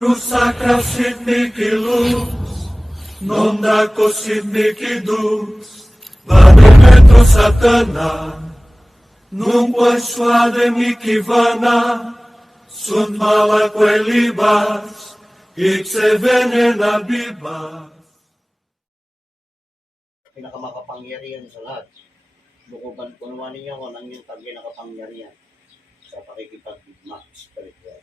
Rusakra sidniki luz, nondako sidniki dus, Vademetro satana, nungkwa swade mikivana, sun malakwe libas, iksevene na bibas. Pinakamakapangyarihan sa lahat. Bukuban punuan ninyo ko ng iyong pinakamakapangyarihan sa pakikipag-digma spiritual.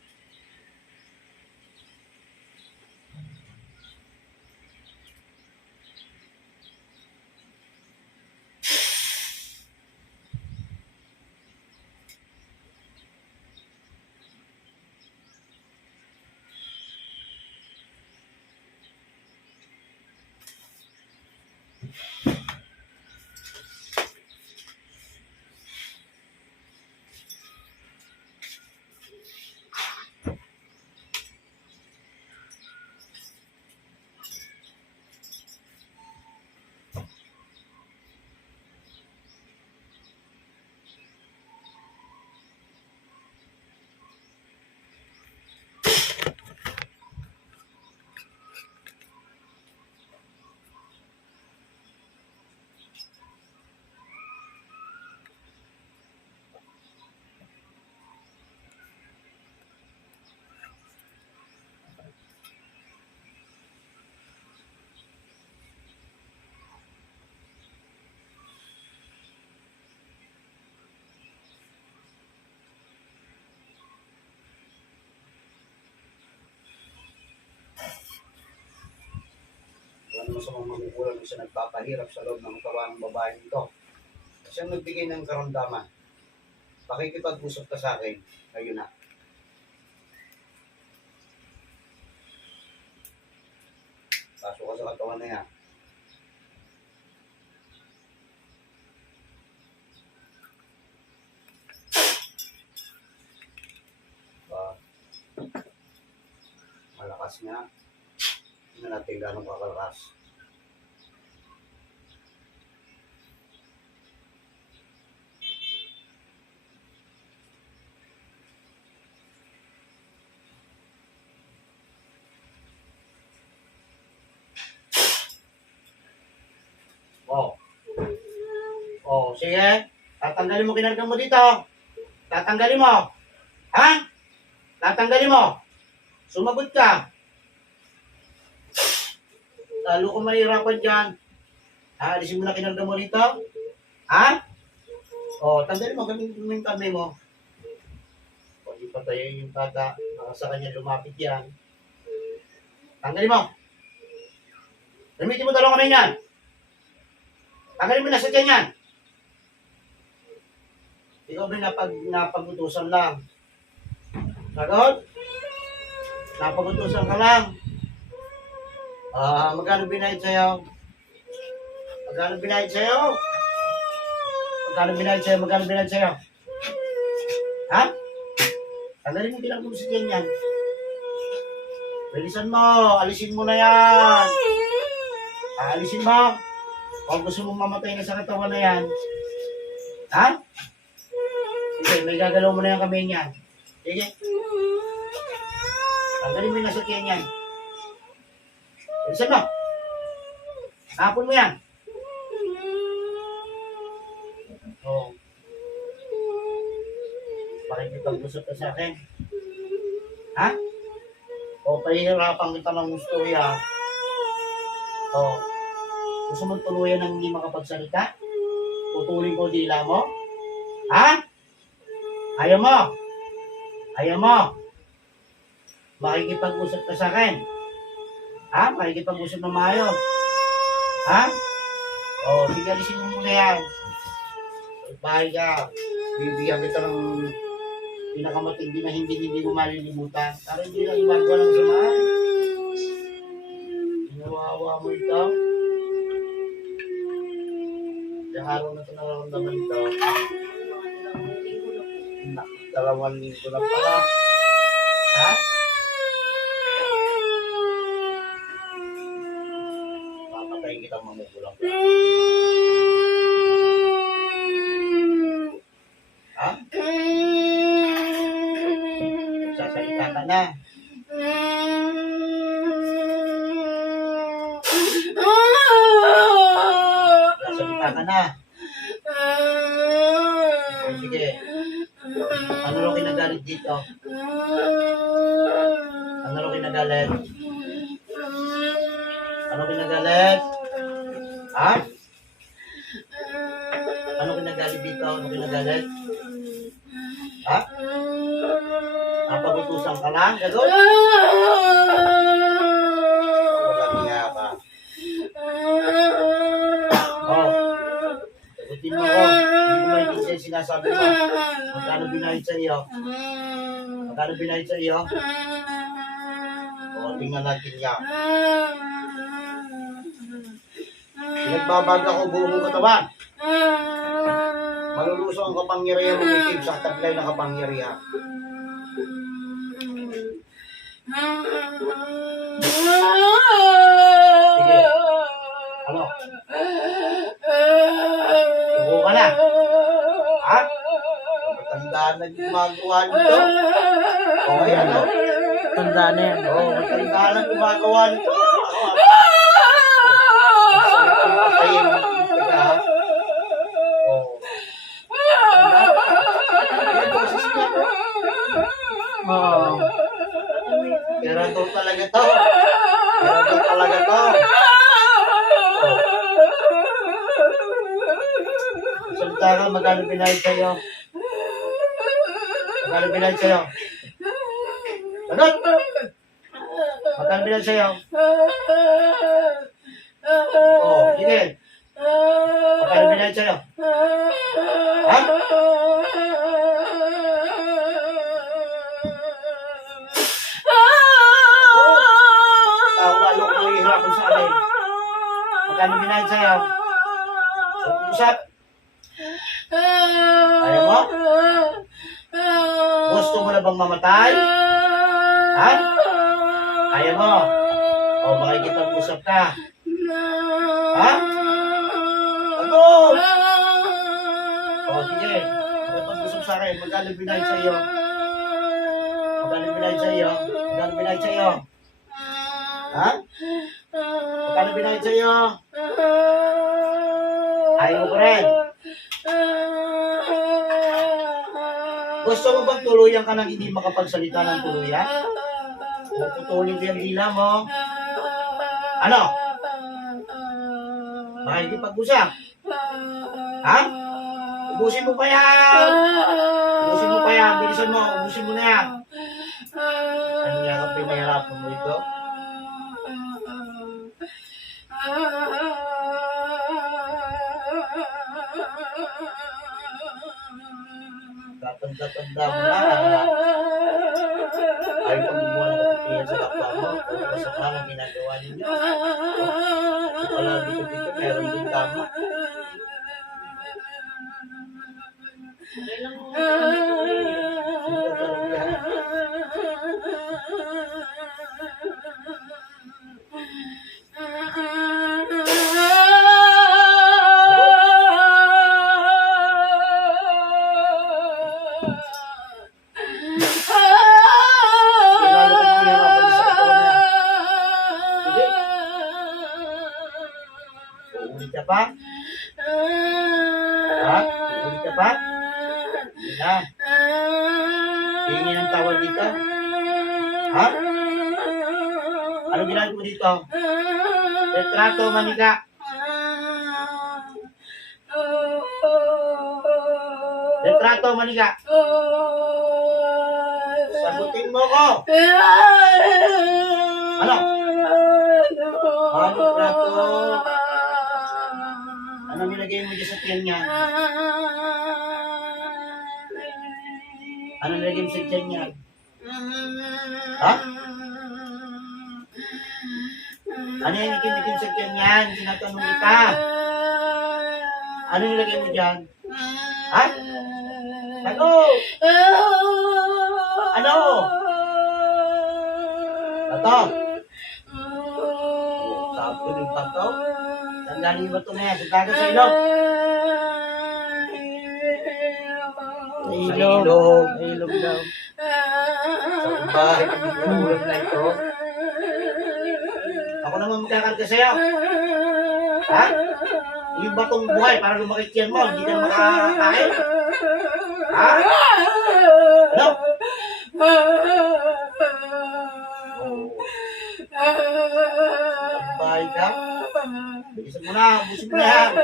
Ano masamang magugulang sa nagpapahirap sa loob ng katawan ng babaeng ito. Kasi ang nagbigay ng karamdaman, pakikipag-usap ka sa akin, ayun na. Pasok ka sa katawan na yan. Malakas nga. Tingnan natin gano'ng kakalakas. Sige. Tatanggalin mo kinarga mo dito. Tatanggalin mo. Ha? Tatanggalin mo. Sumagot ka. Lalo kung mahirapan dyan. Alisin mo na kinarga mo dito. Ha? Tanggalin mo. Gamitin mo yung kamay mo. Pwede patayin yung bata. Baka sa kanya lumapit yan. Tanggalin mo. Gamitin mo dalawang kamay yan. Tanggalin mo na sa dyan yan. Ikaw ba napag-utusan lang? Sagot? Napag-utusan ka lang. Magkano binayad sa'yo? Magkano binayad sa'yo? Magkano binayad sa'yo? Magkano binayad sa'yo? Ha? Tanggalin mo ginagawa sa dyan yan. Bilisan mo. Alisin mo na yan. Alisin mo. Kung gusto mong mamatay na sa katawan na yan. Ha? Sige, may gagalaw mo na yung kamay niyan. Sige. Tanggalin mo yung nasakyan yan. Bilisan mo. Hapon mo yan. Pakikipag-usap ka sa akin. Ha? Pahihirapan kita ng istorya. Gusto mong tuluyan ng hindi makapagsalita? Putulin ko dila mo? Ha? Ayaw mo? Ayaw mo? Makikipag-usap ka sa akin? Ha? Makikipag-usap na maayos? Ha? Sige, alisin mo muna yan. Bahay ka. Bibigyan kita ng pinakamatindi na hindi mo malilimutan. Para hindi na imarga ng samaan. Inawawa mo ito. Yung araw na ito nararamdaman ito. Dalawang linggo lang pala. Ha? Papatayin kita mamukulang ka. Ha? Sasalita ka na. Handa ka na. O, sige. Ano rin kinagalit dito? Ano rin kinagalit? Ano kinagalit? Ha? Ano kinagalit dito? Ano kinagalit? Ha? Napagutusan ka lang? Gagawin? Walang niya ka. Oh. Sagutin mo ko. Hindi ko maintindihan yung sinasabi mo. Magkano binayad sa iyo? Magkano binayad sa iyo? O, tingnan natin yan. Pinagbabaga ko buong mong katawan. Maluluso ang kapangyarihan ng itim sa taglay ng kapangyarihan. Sige. Ano? Suko ka na. Ha? Matandaan na gumagawa nito. O, ayan, no? Tandaan na yan. O, matandaan na gumagawa nito. Patayin mo dito ka, ha? O. Ayan, boses niya, no? Oo. Tirador talaga to. Tirador talaga to. Oh. Salita ka, magkano binayad sa'yo? Magkano binayad sa'yo? Sagot! Magkano binayad sa'yo? Oh, sige. Magkano binayad sa'yo? Ha? Lalo ko mahihirapan sa akin. Magkano binayad sa'yo? Usap. Ayaw mo? Gusto mo na bang mamatay? Ha? Ayaw mo? O makikipag-usap ka? Ha? Ano? O sige. Makipag-usap sa akin. Magkano binayad sa'yo? Magkano binayad sa'yo? Magkano binayad sa'yo? Ha? Magkano binayad sa'yo? Ayaw mo pa rin. Gusto mo bang tuluyan ka nang hindi makapagsalita ng tuluyan? Puputulin ko yung dila mo. Ano? Makikipag-usap? Ha? Ubusin mo pa yan! Ubusin mo pa yan! Bilisan mo! Ubusin mo na yan! Ano nga ka pinahirapan mo ito? Tatanda-tanda mo na. Ayaw pang gumawa ng kapitiyan sa kapwa mo. Kung masama ang ginagawa ninyo. Wala dito, meron din tama. Uulit ka pa? Ha? Uulit ka pa? Hindi na. Hingi ng tawad dito? Ha? Ano ginagawa mo dito? Retrato, manika. Retrato, manika. Sagutin mo ko. Ano? Ano, retrato? Ano nilagay mo dyan sa tiyan niya? Ano nilagay mo sa tiyan niya? Ha? Ano yung ikin-ikin sa tiyan niyan? Sinatanong kita. Ano nilagay mo dyan? Ha? Ano? Ano? Bato? Sabi ko yung bato? Saan galing yung bato na yan? Sa dagat sa ilog? Sa ilog. Sa ilog daw. Sa bahay ng ulam na ito. Ako naman magkakarga sa'yo. Ha? Hindi ba itong buhay para lumaki tiyan mo? Hindi ka na makakain? Ha? Ano? Bahay ka? Bilisan mo na, ubusin mo na yan.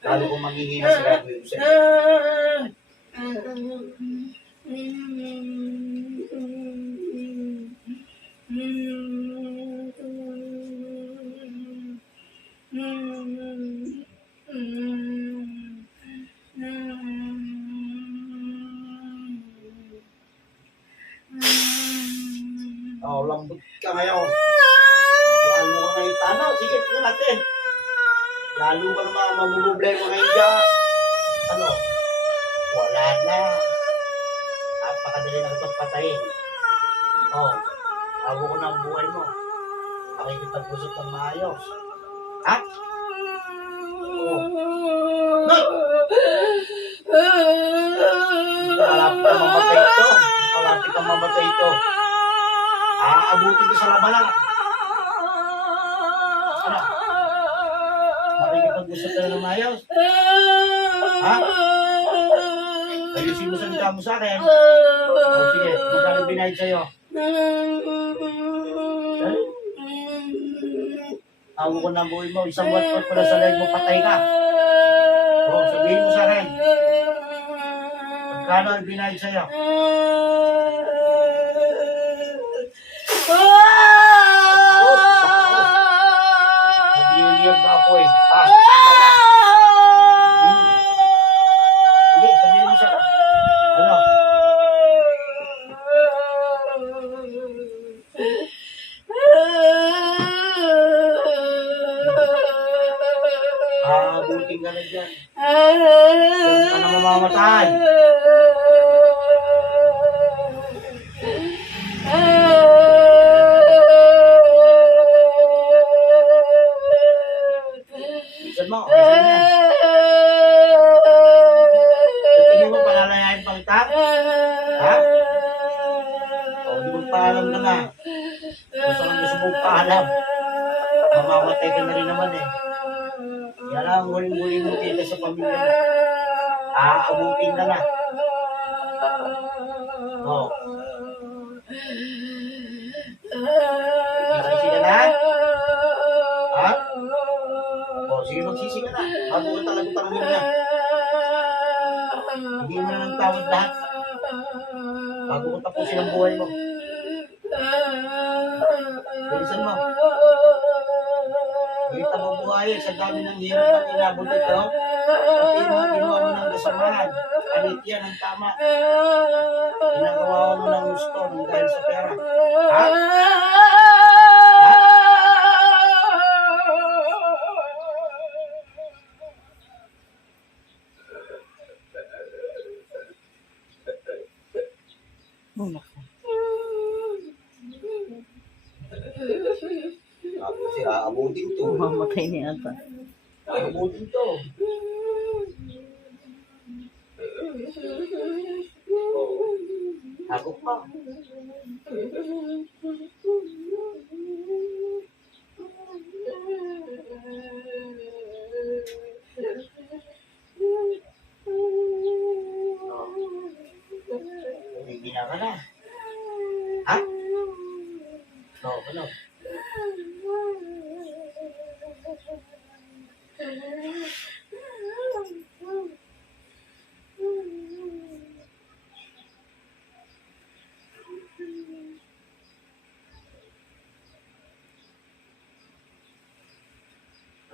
Lalo kung maghihina sa gagawin ko sa'yo. Oh, lambot ka ngayon. Lalo ka ngayon tanaw. Sige, tingnan natin. Lalo ka naman mamumblema ngayon dyan. Ano? Wala na. Napakadali na kitang patayin. Oh, ako ko na ang buhay mo. Pakikipag-usap ng maayos. Ha? Oh. No! Malapit kang mamatay ito. Malapit kang mamatay ito. Aabutin ko sa labanan. Ano? Makikipag-usap ka na ng maayos? Ha? Ayusin mo salita mo sa akin. O sige, magkano binayad sa'yo? Tawo ko na ang buhay mo. Isang wat-wat ko na sa leg mo, patay ka. O, sabihin mo sa akin. Magkano ang binayad sa'yo? Nagliliyag ba ako eh? Pasok sa kanya. Hindi, sabihin mo sa akin. Ano? Abutin ka na dyan. Diyan ka na mamamatay. Bisan mo, bisan mo. Tingin mo, palalayain pang kita? Ha? O, di mo paalam ka na. Gusto mong paalam. Mamamatay ka na rin naman eh. Yan ang huling-huling mo kita sa pamilya mo. Aabutin ka na. O. Magsisi ka na? Ha? O, sige magsisi ka na. Bago ka talagang tanongin niya. Hindi mo na ng tawad lahat. Bago ko tapusin ang buhay mo. Bilisan mo. Hindi ka mabuhay sa dami ng hirap na inabot ito. Pati mga ginawa mo ng kasamahan. Alit yan ang tama. Pinagawa mo ng gusto ng dahil sa pera. Ha? Tapos aabutin to. Mamatay niya ata. Aabutin to. Ako pa. Hindi na ka na. Ha? No, ano?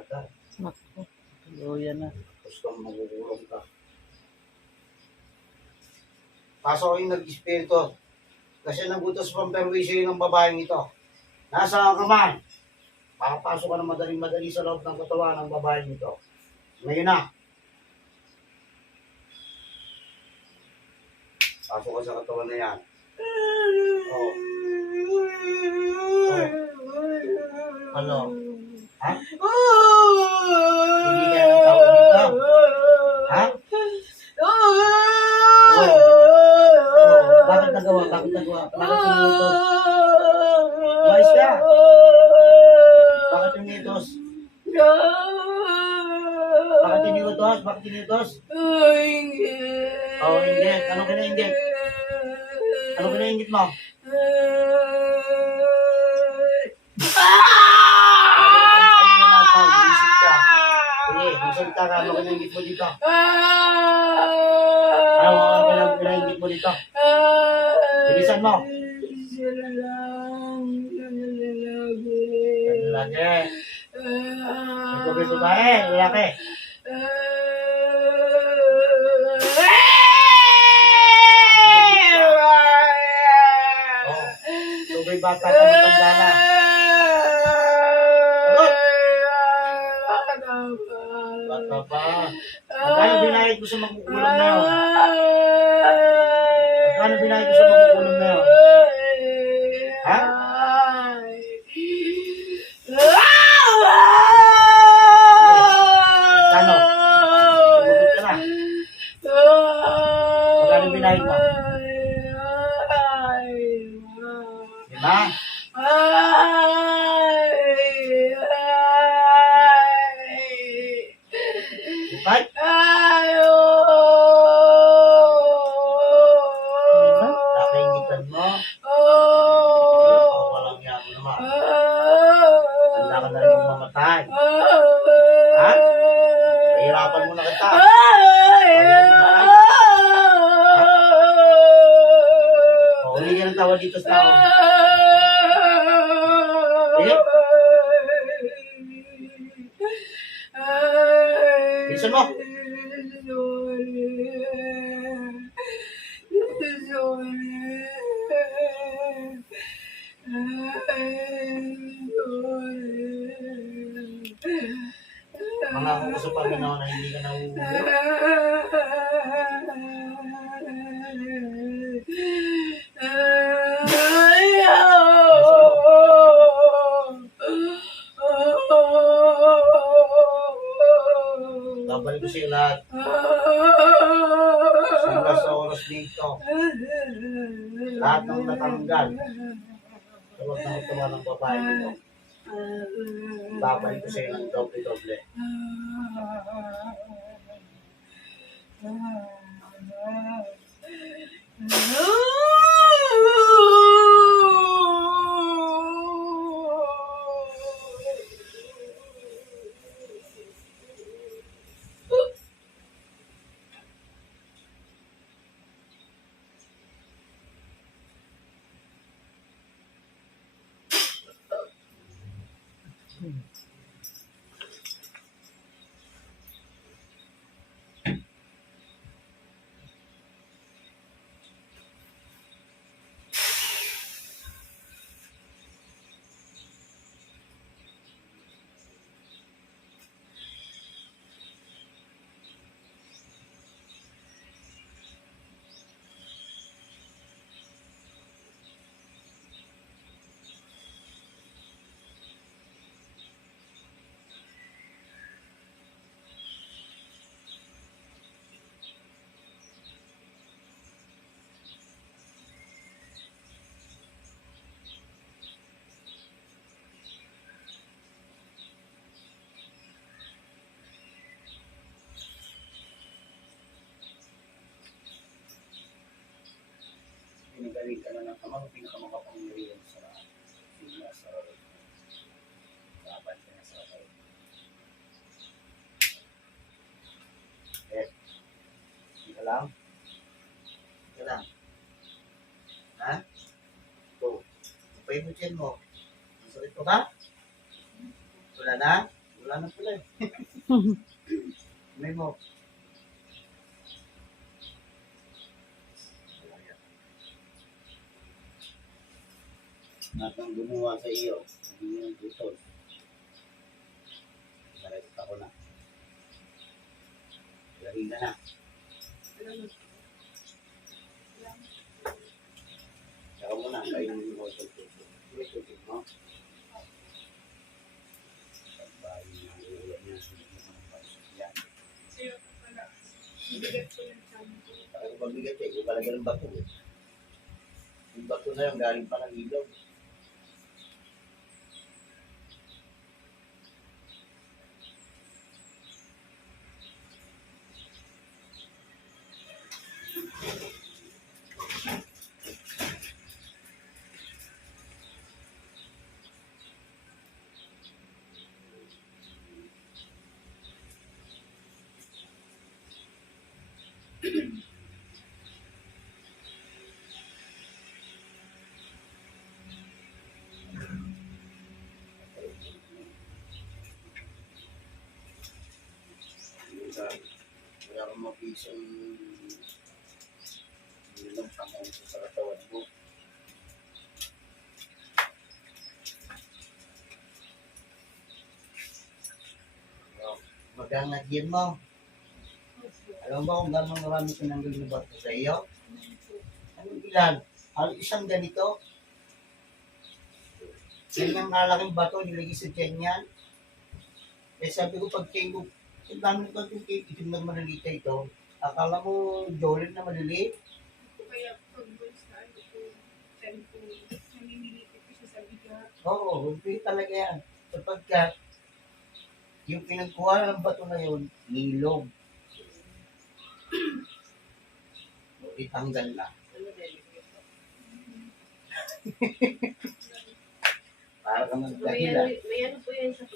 Ata, Naku. Tuluyan na. gusto mong magugulong ka. Pasok yung nag-espiritu. Kasi nagutos pang perwisyo ng babaeng ito. Nasa ka man? Makapasok ka na madaling-madali sa loob ng katawan ng babaeng ito. Ngayon na. Pasok ka sa katawan na yan. Oh. Oh. Ano? Ha? Hindi ka na tawag dito? Ha? Oh. Oh. Bakit nagawa? Bakit nagawa? Bakit tiniutos? Umayos ka. Bakit tiniutos? Bakit tiniutos? Bakit tiniutos? Oh, inggit. Anong kinainggit? Anong kinainggit mo? Bisip ka. Sige, magsalita ka. Ano kinainggit mo dito? Ano kinainggit mo dito? Bilisan mo. Lalaki. Ito ba babae? Lalaki. Ito ba'y bata ka matanda na? Bata pa. Magkano binayad mo sa magkukulam na yun? Magkano binayad mo sa magkukulam na yun? Ha? Magkano? Sumagot ka na. Magkano binayad mo? Diba? Diba? Nakaingitan mo? Walang yan mo naman. Handa ka na rin mamatay. Ha? Pahirapan mo na kita. Huli ka ng tawa dito sa tao. Eh? Bilisan mo. Mga kukusupan ka naman na hindi ka nahuhuli. Babalik ko siya lahat. Simula sa oras dito. Lahat ng natanggal. Tawag na utawa ng babae dito. Babalik ko siya ng doble-doble. Pinagaling ka na ng kamang pinakamakapangyarihan sa sila sa laban ka na sa kayo. Ika lang? Ika lang? Ha? Ito. Upay mo dyan mo. Ang sakit ko ba? Wala na? Wala na pala eh. May mo. Natang gumawa sa iyo, hindi ng tutol. Nalit ako na. Laging ka na. Saka mo na, kainin mo sa tutol. May tutol mo. Pagbahin niya ang ulat niya, hindi mo manapasok yan. Saka kung pabigat eh, kung palagyan ng bato eh. Yung bato na yung galing pa ng ilog. Wala kang mapisang nilang pangong sa katawan mo. Maganda din mo. Alam mo kung gano'ng marami tinanggal na bato sa iyo? Anong ilan? Isang ganito? Yan ang kalaking bato, nilagay sa tiyan yan. Eh sabi ko pag kayo, ang dami ko yung itim na maliliit na ito. Akala mo Jolin na maliliit? Kaya pag voice na ano po, sabi ko, namimilipit ko siya sa bigat. Oo, hindi talaga yan. Sapagkat, yung pinagkuha ng bato na yun, nilog. Itanggal na. Para ka May magkahila. ano po yan sa